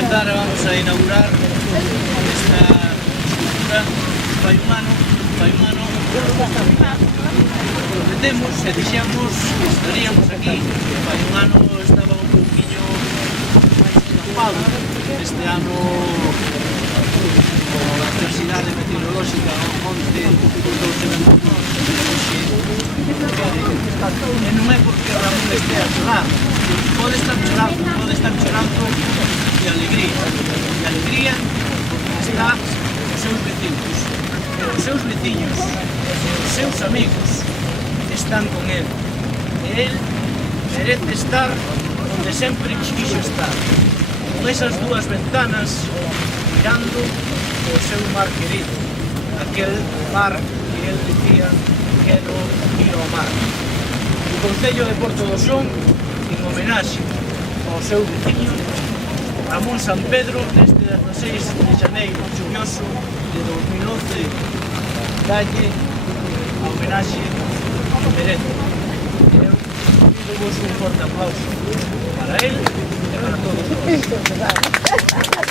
empezar vamos a inaugurar esta escultura fai un ano prometemos e dixemos que estaríamos aquí. Fai un ano estaba un pouquinho máis escampado. Este ano a adversidade meteorolóxica onte portouse ben por nós e non é porque Ramón estea a chorar, pode estar chorando de alegría está os seus vecinos, os seus veciños, os seus amigos están con el e el merece estar onde sempre quixo estar, con esas dúas ventanas mirando o seu mar querido, aquel mar que el dicía que era o mar. O Concello de Porto do Son, en homenaxe ao seu veciño Ramón San Pedro, neste 16 de xaneiro chuvioso de 2011, dalle a homenaxe que merece. Eu pido vos un forte aplauso para él e para todos nós.